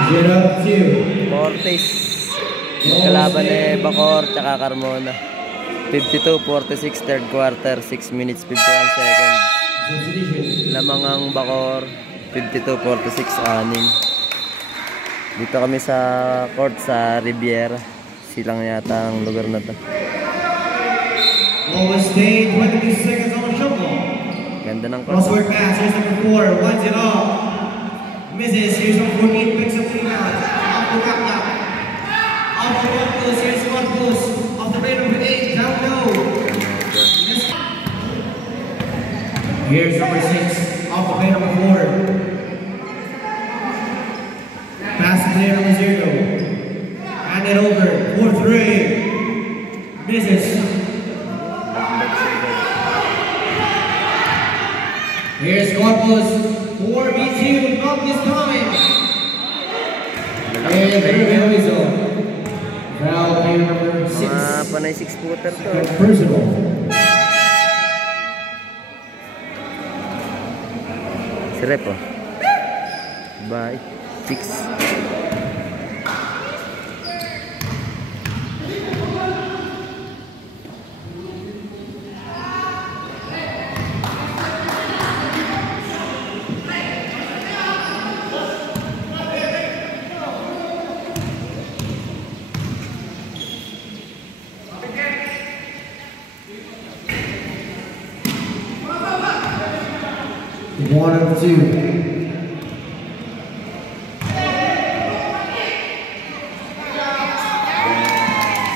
0-2. Fortis. Kalaban ni Bacor tsaka Carmona. 52-46 third quarter, 6 minutes 51 seconds. Lamang ang Bacor, 52-46 anin. Dito kami sa court sa Riviera. Silang yata ang lugar na to. Stay 22 seconds on the shot clock. Ganda ng court. Crossword pass, here's number 4, winds it up. Misses, here's number 14, picks up the rebound. Off the gap now. Off the one post, here's one post. Off the rate number 8, down low. Here's number 6, off the rate number 4. Pass to player number 0. Hand it over, 4-3. Misses. Here's Corpus, 4v2, not this time. And there we go. Foul player number 6. Panay 6-footer to. Personal. Si Repo. Bye. 6. One of 2.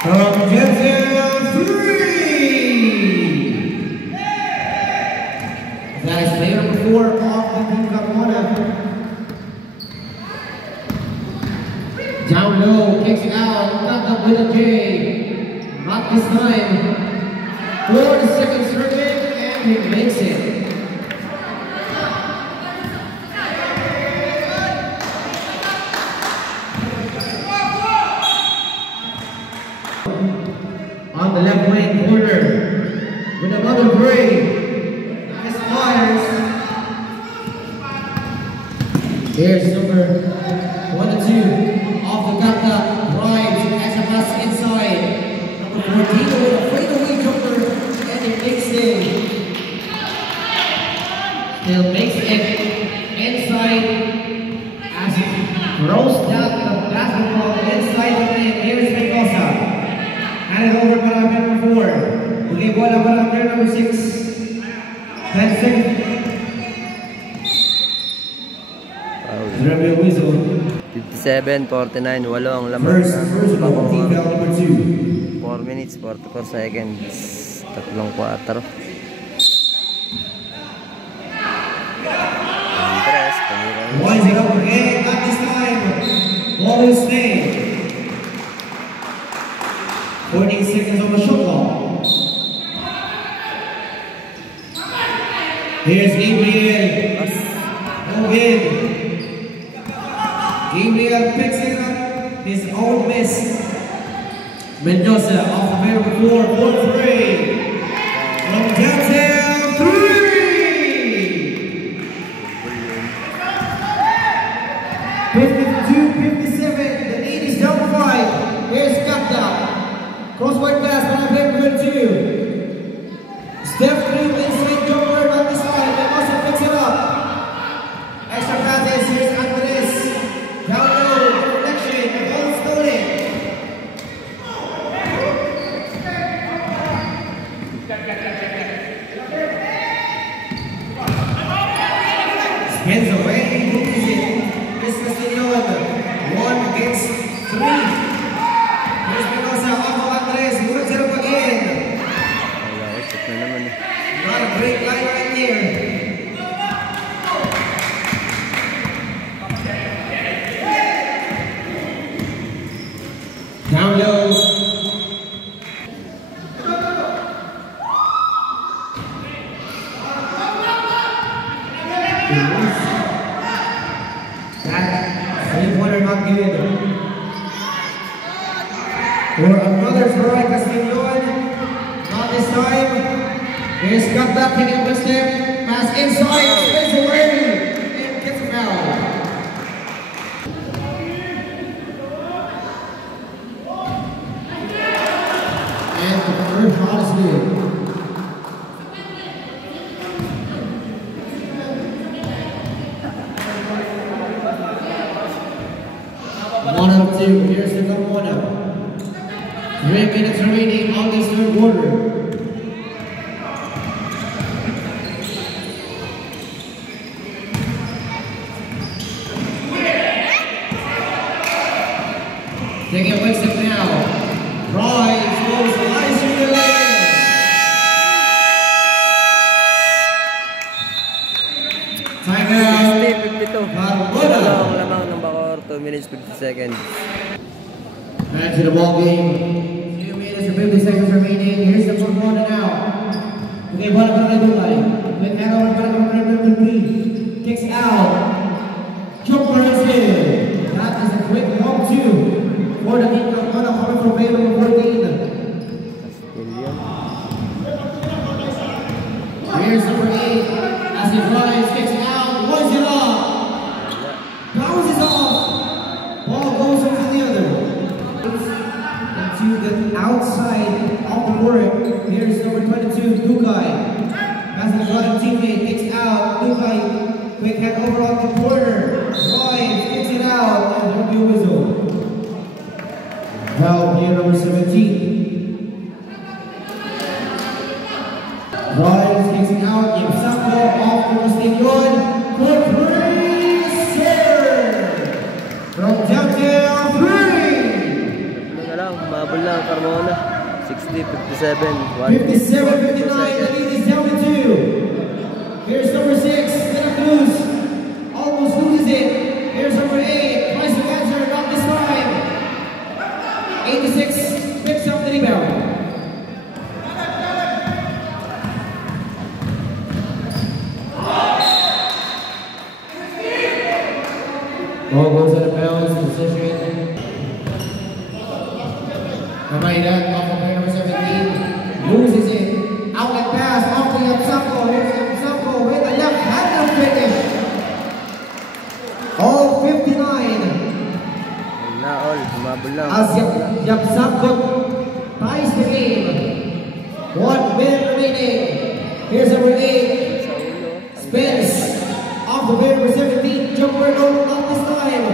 From Jensen, 3. That is player number 4 off the team Carmona. Down low, kicks it out, got up with a J. Not this time. 4 seconds remaining, and he makes it. On the left wing corner with another break. Nice fires. Here's number 1 and 2 off the gata. Drives as a pass inside. Number 14 with a fadeaway jumper and he makes it. Still makes it inside as he throws down the basketball inside the lane. Here's Mendoza. Hand it over para player number 4. Bigay bola para player number 6. 10 seconds. Rebel Whistle. 57-49, walo ang laman. First ball, team foul number 2. 4 minutes, 44 seconds. Tatlong 4. Andres, Winds it up again, not this time. Ball is staying. 14 seconds on the shot clock. Here's Gabriel. No good. Gabriel picks it up. His own miss. Mendoza off the player number 4, 4-3. From downtown, 3. 52-57. The lead is down 5. Here's Kapta. Crossword pass para player number 2. Step through inside jumper on this side. They also picks it up. Extra passes. Here's Andres. Down low. Deflection. The ball stolen. Spins away. Moves it. This Castellon. 1 against 3. Here's Mendoza off of Andres. Moves it up again. Not a great line right here. Down low. That three-pointer not good. For another strike, Castellon. Not this time. Here's got that taking up a step. Pass inside, spins away, and gets a foul. two. 1 out of 2. Here's the number 1 out. 3 minutes remaining on this third quarter. Taking a quick step now. Rise goes slice through the lane. Timeout. 52. Ang lamang ng Bacoor, 2 minutes 50 seconds. Back to the ball game. 2 minutes and 50 seconds remaining. Here's the fourth quarter now. Okay, bola para kay Dukay. Then hangover para kay number 3. Kicks out. Jumper is in. That is a quick 1-2. For the team of Mana coming from Bay number 14. Here's number 8. As he flies, kicks out, runs it off. Bounces off. Ball goes over to the other. To the outside of the court. Here's number 22, Dukay. Passes the ball to teammate, kicks out. Dukay, quick hand over on the corner. Drives, kicks it out, and there'll be a whistle. Foul here, number 17. Drives, kicks it out. Yepsako off to the stadion. For 3, serve. From downtown 3. Ano lang, mabul lang, Carmona. 60-57. 57-59, the lead is down to 2. Here's number 6, Santa Cruz. Almost loses it. Here's number 8, tries to answer, not this time. 86 picks up the rebound. Ball goes out of bounds, position. Namaydan off of player number 17. Loses it. Outlet pass off to Yepsako. Here's Yepsako with a left-handed finish. All 59. Na all, mabul lang. As Yepsako ties the game. 1 minute remaining. Here's number 8. Spence off the player number 17. Jumper no, not this time.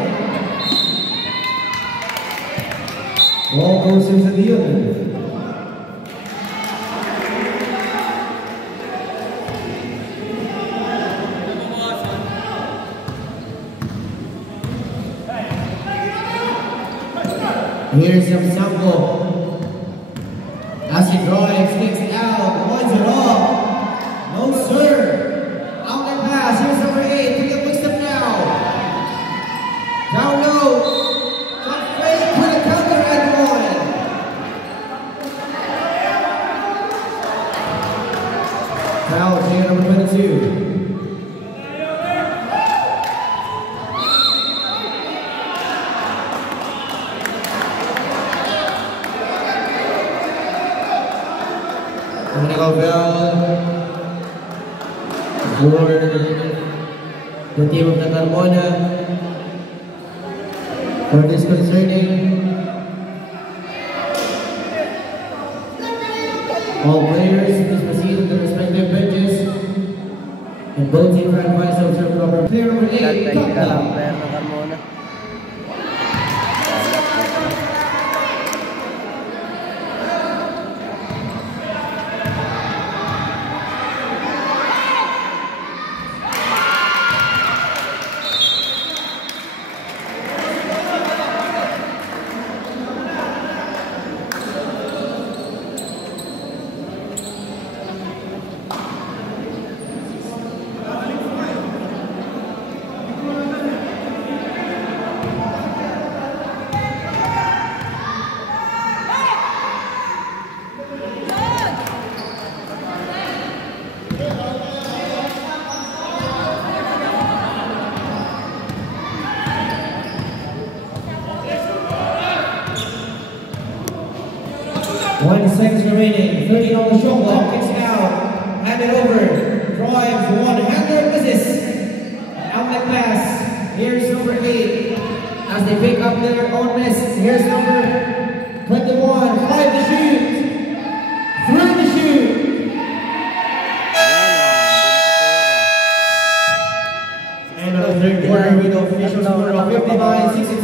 Ball goes into the other. Here's Yepsako. As he drives, kicks out, runs it off. No sir. Outlet pass. Here's number 8. Take a quick step now. Down low. Shot fake with a counter and one. Foul here, number 22. Technical foul for the team of the Carmona for disconcerting all players. Please proceed to the respective benches and both teams are advised to observe proper. Player number 8, top down. Player ng Carmona. Seconds remaining, 30 on the shot clock, kicks out, hand it over, drives, one-hander misses, outlet pass, here's number 8, as they pick up their own miss, here's number 21, 5 to shoot, 3 to shoot.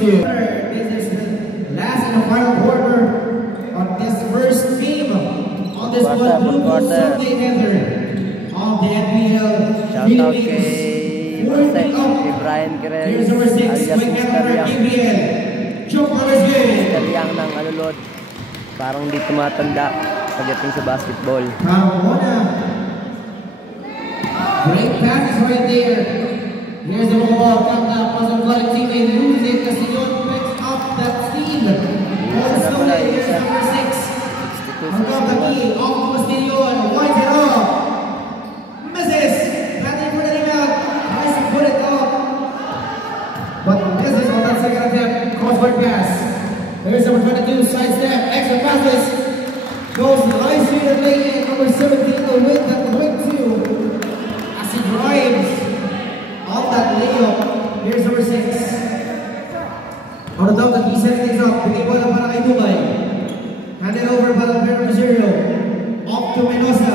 2. This is the last and the final quarter of this first game on this one Blue Bulls Sunday Heather of the NPL Shout out kay Brian Quirel Here's number 6, alias quick Mr. hammer, Yang. Gabriel. Jump on his game. Mr. Yang ng alulod. Parang di tumatanda pagdating sa basketball. Carmona. Great passes right there. Here's the ball. Got the puzzle got a teammate. Loses it. Castillon picks up that steam. Ball slowly. Here's number 6. Hanggang the key. Off to Castillon. Winds it up. Misses. Batting for the rebound. Tries to put it up. But misses on that second attempt. Crossword pass. Here's number 22. Sidestep. Extra passes. Goes high speed and lay in. Number 17 will win that quick 2. As he drives on that layup. Here's number 6. On the top, he sets things up. Bigay bola para kay Dubay. Handed over para Pedro Rosario. Off to Mendoza.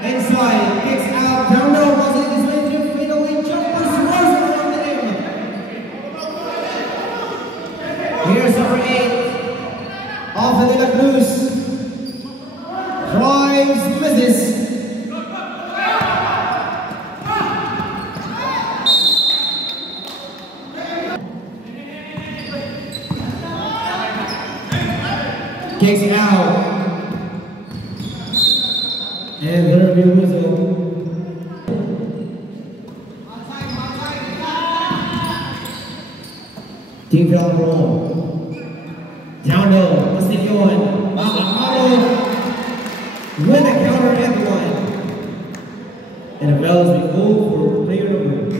Inside. Kicks out. Down low. Goes in his way to fadeaway jumper. Scores around the rim. Here's number 8. Off the De La Cruz. Drives, misses. Kicks it out. And there'll be a whistle. Team foul roll. Down low. Castillon. Amaro. With a counter and one. And the bell is goal for player number.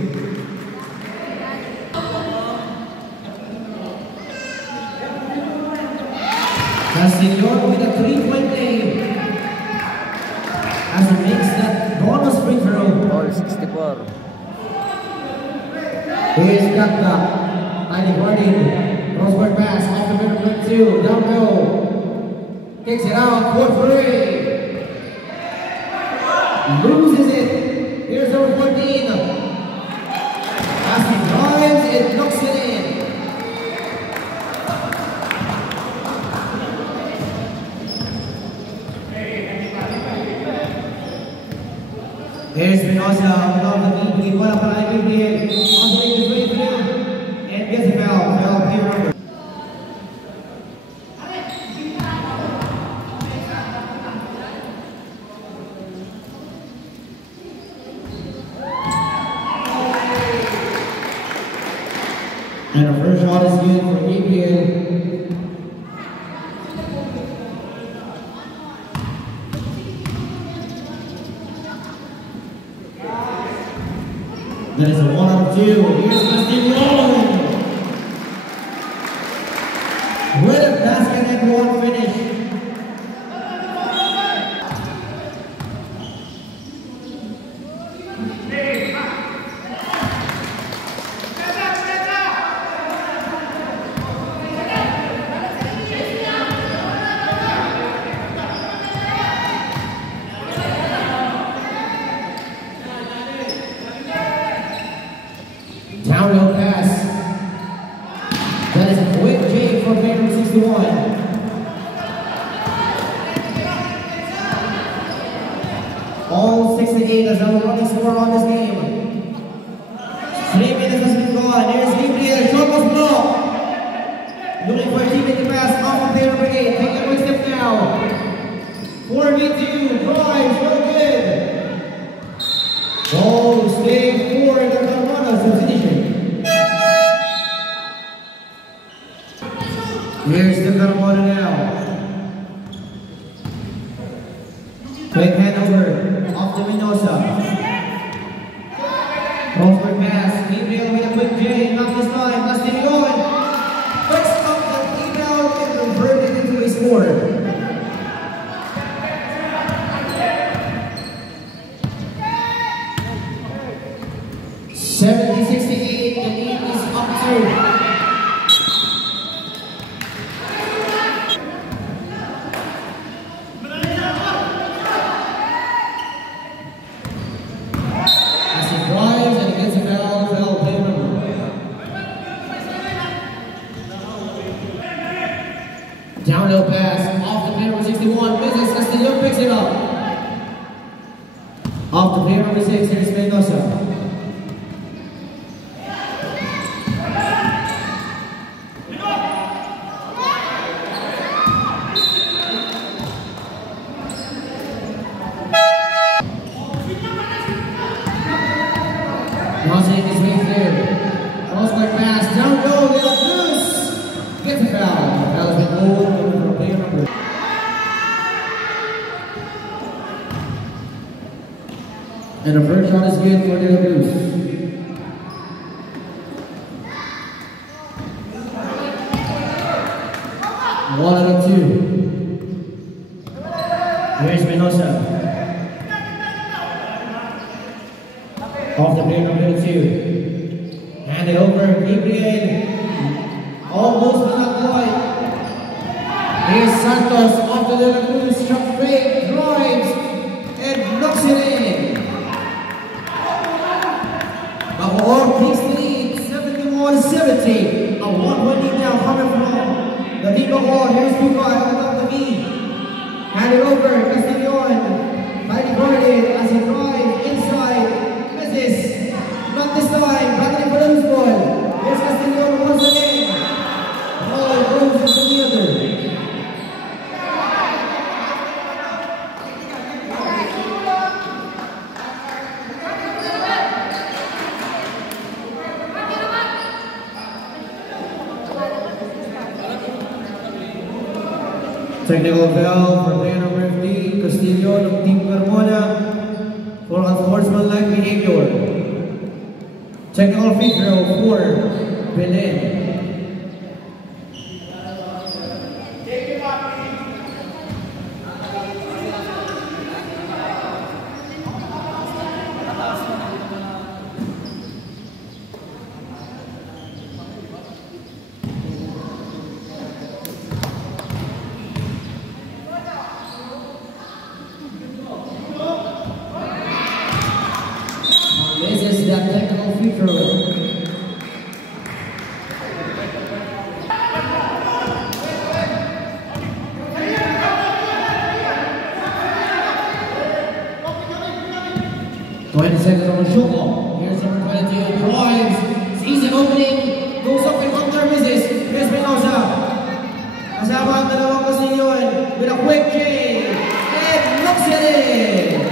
Castillon with a 3-point game. As he makes that bonus free throw. All 64. Here's Kapta. Tiny Harding. Crossword pass off the middle 2. Down low. Kicks it out for 3. Loses it. Here's number 14. As he drives, it knocks it in. Here's Mendoza. Mendoza bigay bola para kay Gabriel. On his way through. And gets a foul. Foul player number. And the first shot is good for Gabriel. That is a 1 out of 2. Here's Castillon. With a basket and 1 finish. Down low pass. That is a quick J for player number 61. All 68 as our running score on this game. 3 minutes has been gone. Here's Gabriel. Shot was blocked. Looking for a teammate to pass off of player number 8. Take a quick step now. 4v2. Drives. Well good. Ball stay for the Carmona substitution. Here's the Carmona now. Quick handover off to Mendoza. Crossword pass. Gabriel with a quick J. Not this time. Castillon. First up the rebound and converted into a score. $70-68, the lead is up to. Down low pass, off the player number 61, misses, Castillo picks it up. Off the player number 6, here's Mendoza. Crossing his way through. Crossbar pass, down low, De La Cruz gets a foul. The foul has been pulled over for player number. And the first shot is good for De La Cruz. One out of two. Here's Mendoza. Off the player number 2. Hand it over, Gabriel. Almost but not quite. Here's Santos off the De La Cruz, shot fake, drives, and knocks it in. Bacoor takes the lead, 71-70. A 1-1 lead now coming from the team Bacoor. Here's Puka on the top of the V. Hand it over, Castillon. Fighting guarded as he drives inside. Misses. Not this time. Battling for the loose ball. Here's Castillon once again. Ball goes into the other. Technical foul for player number 3, Castillo of Team Carmona for unsportsmanlike behavior. Technical free throw for Belen. This is that technical free throw. Seconds on the shot clock. Here's number 22, drives, sees an opening, goes up and under, misses. Here's Mendoza. Kasama ang dalawang Casillon with a quick J, and knocks it in.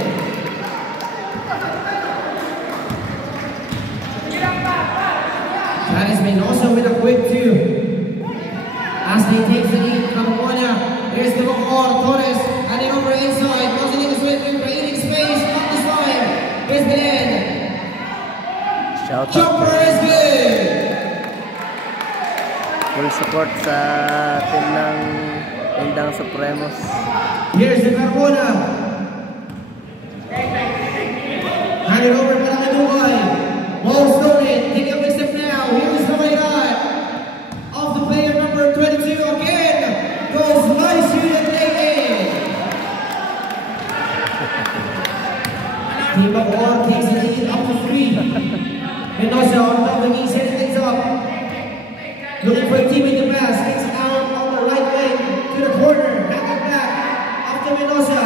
That is Mendoza with a quick 2. As they take the lead, Carmona. Here's the Bacoor, Torres, and then over inside, closing in the swing, creating space, not this time. Here's Belen. Shout out. Jumper is good. Full support sa team ng Indang Supremos. Here's the Carmona. Hand it over para kay Duhay. Ball stolen. Taking up a step now. Here's the way out. Off the player number 22 again. Goes nice shoot and take it. Team Bacoor takes the lead up to 3. Mendoza on top of the knee, setting things up. Looking for a teammate to pass. Takes it out on the right wing to the corner. Back and back. Up to Mendoza.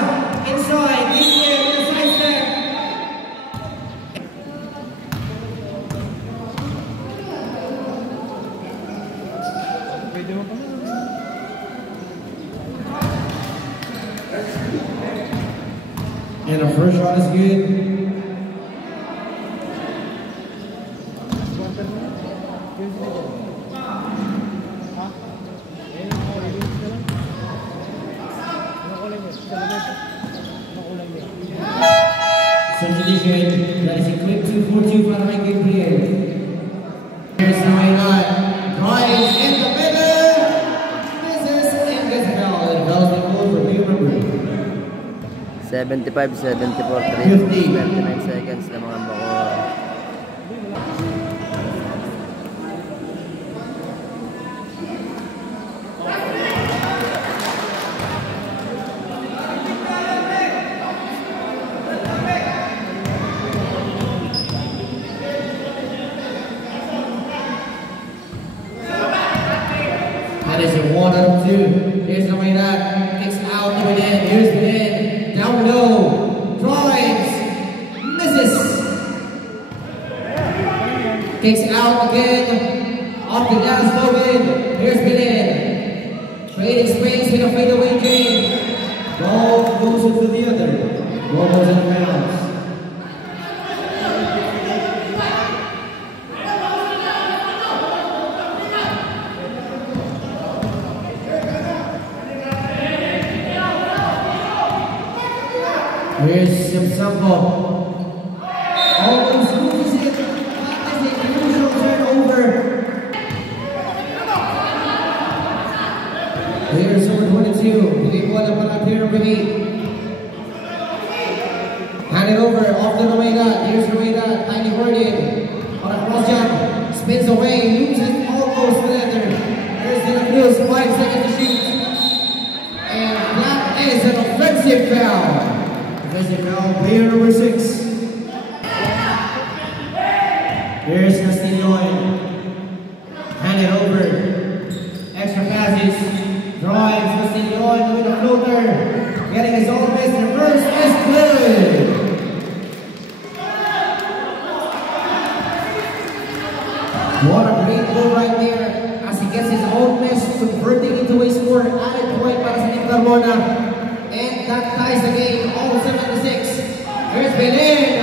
Inside. In there with a side step. And the first shot is good. Substitution, that is a quick 2-4-2 para kay Gabriel. Here's the way out. Drives in the middle. Misses and gets fouled. And fouls the goal for player number 75, 74, 50. 29 seconds na mga Bacoor. That is a 1 out of 2. Here's the way that kicks out to it in. Here's the in. Down low. Drives. Misses. Kicks out again. Off the gas, Logan. Here's Belen. Creating space with a fadeaway game. Ball goes into the other. Ball goes in the bounds. Here's Simsambo. Almost loses it. That is a crucial turnover. Here's number 22. Bigay bola para Pierre Bigay. Hand it over. Off to Rueda. Here's Rueda. Tiny Hornet. On a cross jump. Spins away. Loses almost the leather. Here's De La Cruz. 5 seconds to shoot. And that is an offensive foul. Offensive foul. Player number 6. Here's Castillon. Hand it over. Extra passes. Drives Castillon with a floater. Getting his own miss. Reverse is good. What a great goal right there. As he gets his own miss, converting into a score. Added point para sa Team Carmona. And that ties the game. All 7-6. Here's Belen.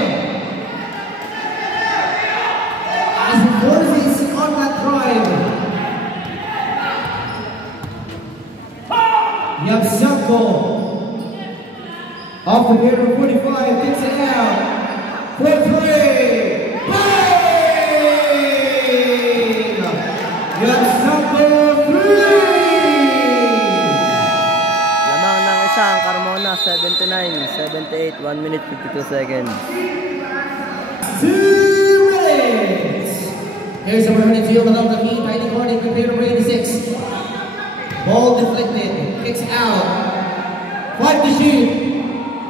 As he forces on that drive. Yabsako. Off the pair of 45. Kicks it out. Quick play. Bang! Yabsako 3. Lamang ng isa ang Carmona, 79-78, 1 minute 52 seconds. 2 minutes. Here's number 22 without the heat. Tiny Hornet with player number 86. Ball deflected. Kicks out. 5 to shoot.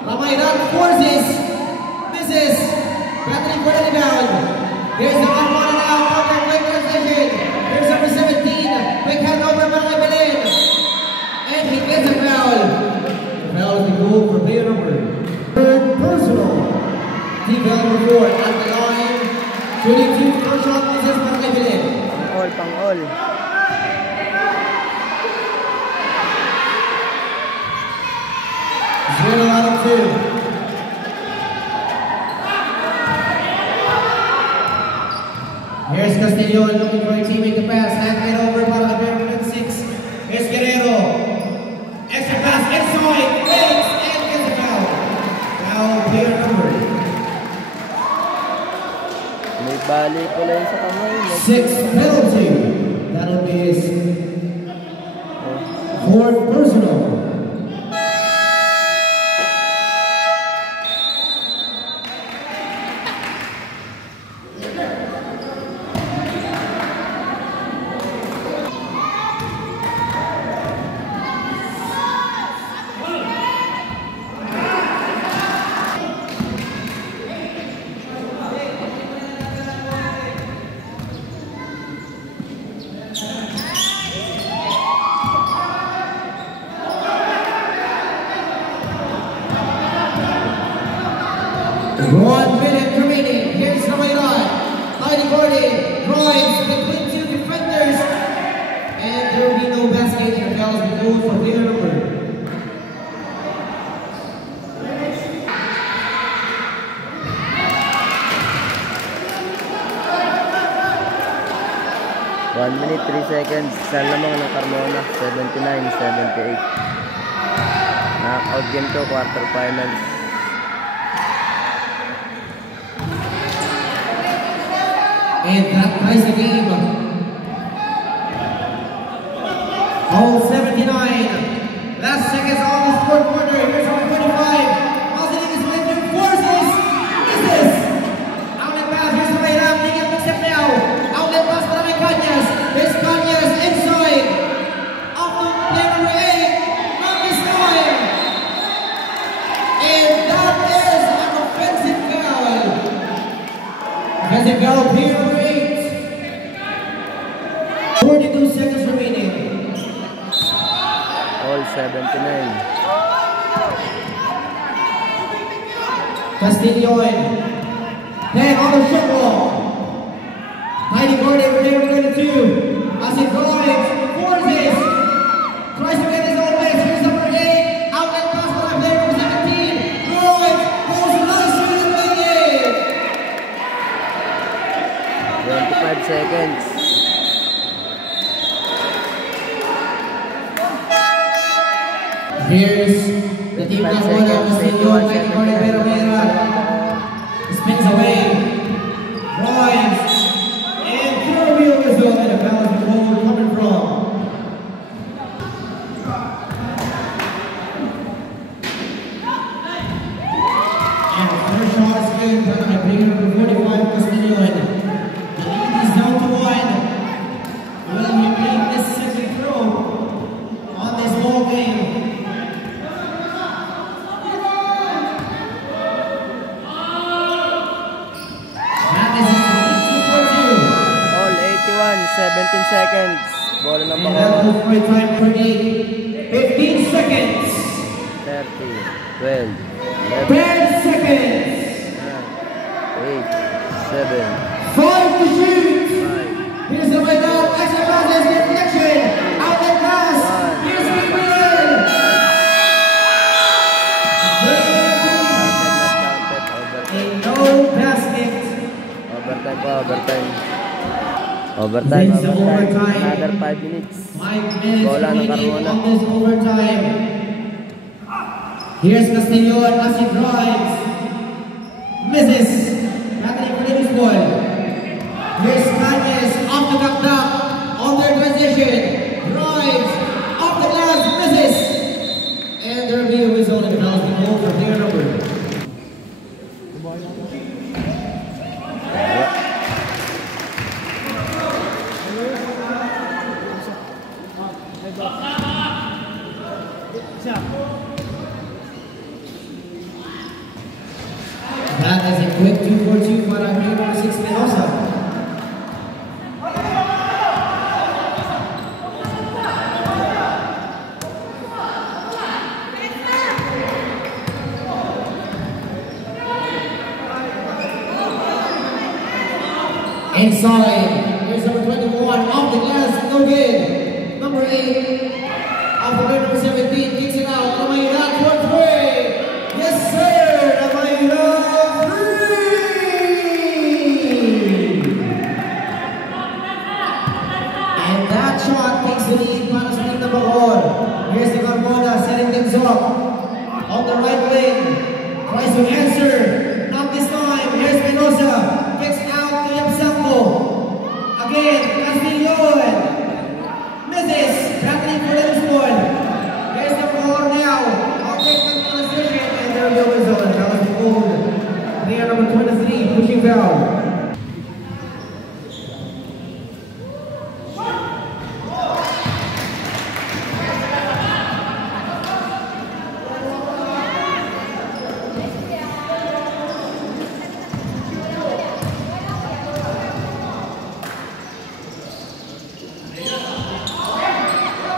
Ramayran forces. Misses. Patrick for the rebound. Here's the one now. Counter quick transition. Here's number 17. Quick handover para kay Belen. And he gets a foul. The foul is the goal for player number 3rd personal. Team foul number 4 at the line. Shooting 2 first shot misses para kay Belen. Pang all. 0 out of 2. Here's Castillon looking for a teammate to pass. Hand it over para the pair of 6. Here's Guerrero. Extra pass inside. Waits and gets a foul. Foul player number May bali pala yun sa kamay. 6 penalty. That'll be his 4th personal. One minute remaining. Here's the way line. Tiny Hornet drives between 2 defenders. And there will be no basket. The foul is goal for player number 1 minute 3 seconds. Sa lamang ng Carmona, 79-78. Knockout game to, quarterfinals. And that ties the game. All 79. Last seconds on the fourth quarter. Here's number 25. Positive is lifting forces. Misses. Outlet pass. Here's the right up. Taking a big step now. Outlet pass para kay Cañas. Here's Cañas inside. Off to player number 8. Not this time. And that is an offensive foul. Offensive foul, player number 8. 42 seconds remaining. 79. Castillon. Then on the shot wall. Tiny Gordon for number 22. As it drives, forces. Tries to get his own way. Here's number 8. Outlet pass by player number 17. Drives. Goes nice to the lane. 25 seconds. Here's the team that won out Castillon. Tiny Gordon Pereira. Spins away. Drives. And through wheel whistle and a balance hold coming from. And the first shot is good. We're going to bring it up to 45 Castillon. The lead is down to 1. Will he make this second throw on this ball game? All 81, 17 seconds. Bola ng And Bacoor. that was my time for 15 seconds. 30, 12, 11, 10 seconds. 8, 7, 5 to shoot. 5. Here's the way down. Extra passes, deflection. Outlet pass. Here's the win. A no basket. Overtime pa, overtime. Overtime, This is overtime. overtime. Another 5 minutes. 5 minutes Bola ng remaining Carmona. on this overtime. Here's Castillon as he drives. Misses. Battling for the loose ball. Here's Cañas off the back down. On their transition. Drives. Off the glass. Misses. And the review is on the ground. The goal for their number. That is a quick 2-4-2 para player number 6 Menosa. Inside, here's number 21, off the glass, no good. Number 8, off the player number 17, kicks it out. Namayra, one way. Yes, sir, Namayra, 3. And that shot takes the lead para sa team ng Bacoor. Here's the Carmona setting things up. On the right wing, tries to answer. Not this time. Here's Menosa. Kicks out to Yapsambo. Again, Castillon. Misses. Battling for the loose ball. Here's the Bacoor now. I'll take the transition. And there we go. That was the goal. Player number 23, pushing foul.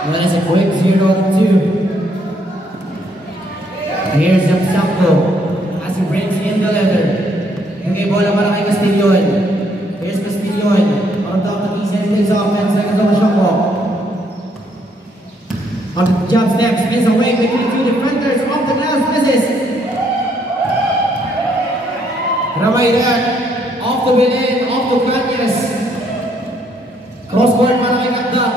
That is a quick 0-2. Here's Yapsambo as he brings in the leather. Okay, bola para kay Castillon. Here's Castillon. On top of the key, sends things off. 10 seconds on the shot clock. On the jump steps, spins away between two defenders. Off the glass, misses. Ramayra, off the win-in, off the Cañas. Cross-court para kay Kapdak.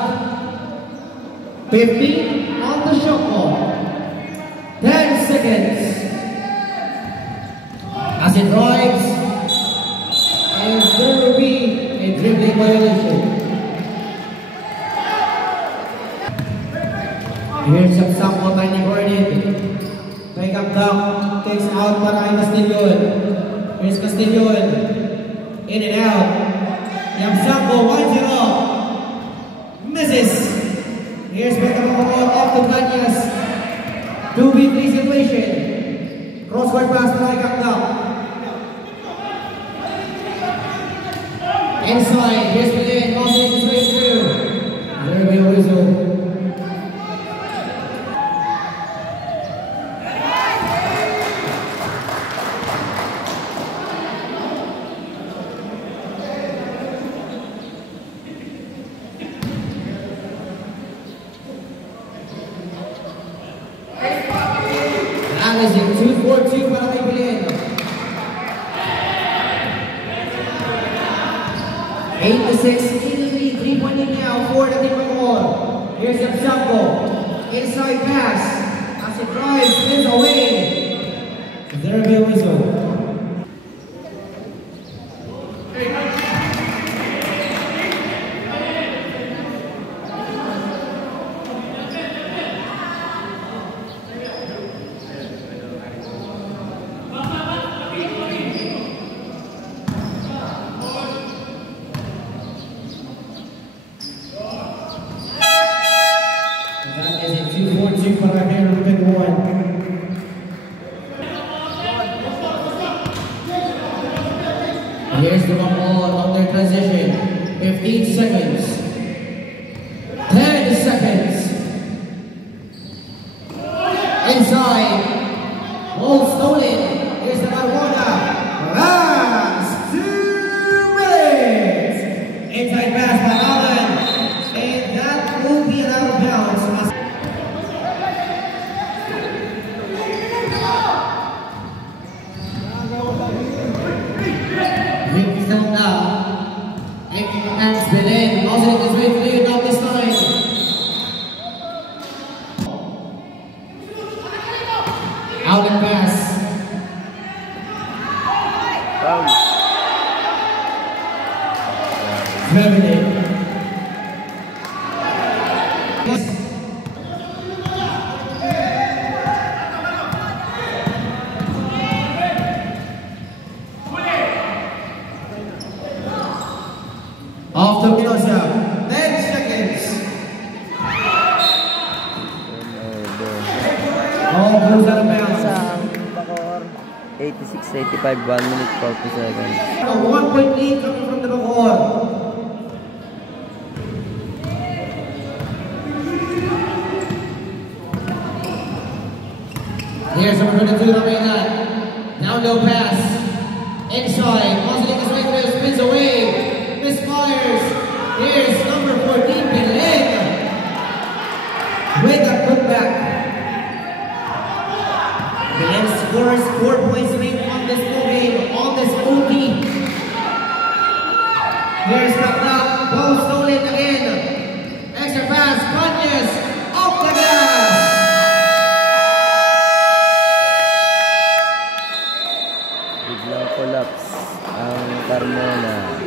15 on the shot clock. 10 seconds. As it drives, and there will be a dribbling violation. Here's Yapsambo, Tiny Gordon. Pick up down, takes out para kay Castillon. Here's Castillon. In and out. Yapsambo winds it up. Misses. Here's Bacoor off the Cañas. 2v3 situation. Cross-court pass para kay Kapdak. Inside, here's Miguel, crossing his way through. There will be a whistle. That is it. 2-4-2 para kay Belen. 8-6 in the lead. 3-point lead now for the team of Bacoor. Here's Absamco. Inside pass. As it drives, spins away. There will be a whistle. Here's the ball on their transition. 15 seconds. 10 seconds. Inside. Ball stolen. Here's the marijuana. Last 2 minutes. Inside pass by Allen. And that will be an out of bounds. Belen also in his way to lead up this time. Out and pass. Off the Minosa, 10 seconds. All goes out of bounds. Bacoor, 86-85, 1 minute 40 seconds. A 1-point lead coming from the Bacoor. Here's number 22, Ramena. Down low pass. Inside. Mosley is right there, spins away. Misfires. Here's number 14, Belen. With a putback. Belen scores 4 points made on this game, on this OT. Here's the block. Ball stolen again. Extra pass. Kanyes. Off the gas. Biglang collapse ang Carmona.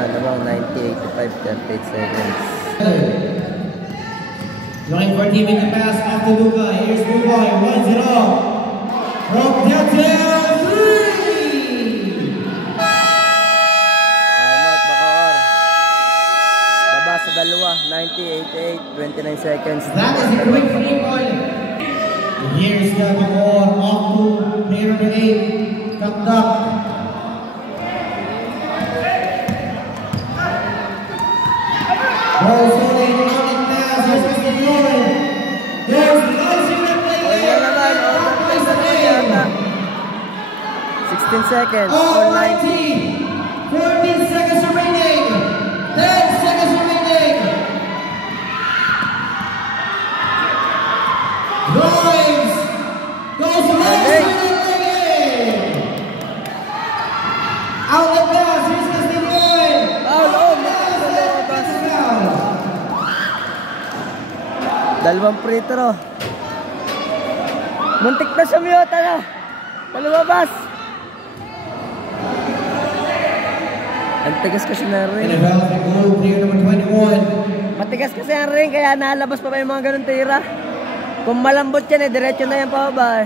Namang 90-85, 38 seconds. Looking for team in the pass off to Luca. Here's Buboy, runs it off. From downtown 3! Timeout, Bacoor. Baba sa dalawa, 90-88, 29 seconds. That is a quick free ball. Here's the Bacoor off to player number 8, Kakdak. Ball stolen out and pass. Here's Mr. Lloyd. There's Nancy Ripley. Overplays the game. 16 seconds. Oh, 19. 14 seconds remaining. 10 seconds remaining. Drives. Goes right to the game. Out the pass. Here's Mr. Lloyd. Dalawang free throw. Muntik na siya miyota na. Palumabas. Ang tigas kasi na rin. Matigas kasi ang ring, kaya nalabas pa ba yung mga ganun tira. Kung malambot yan diretso na yan pababa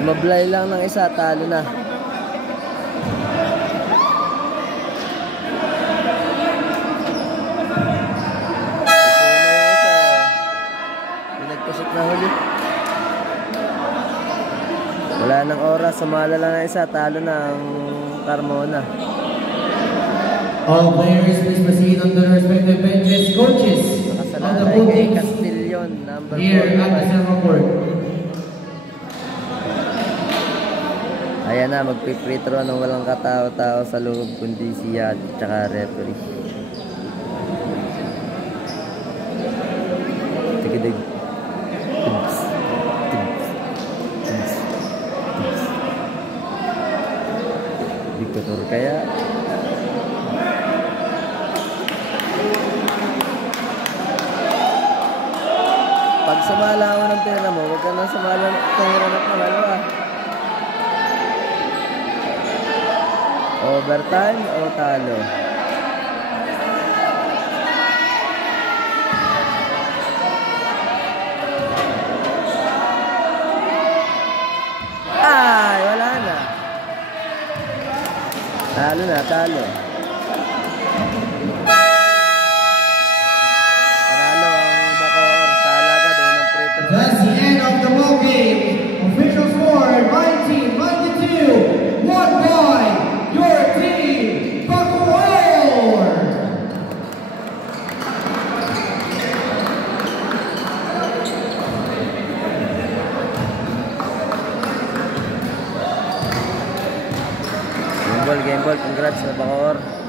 Sumablay lang ng isa, talo na. Wala nang oras, sumala lang na isa, talo na ang Carmona. All players please proceed on their respective benches. Coaches on the both teams Castillon, number here at the center court. Ayan na, magpi-free throw ng walang katao-tao sa loob kundi siya at saka referee. kilig. Diktator kaya. Pag sumala ako ng pera mo, huwag ka nang sumala ng pera ng pangalawa. Overtime o talo? Ay, wala na. Talo na, talo. Panalo ang Bacoor sa Alagad. Unang free throw. That's the end of the ball game. Official score 19-92. Won by your team, Bacoor. Game ball. Congrats sa Bacoor.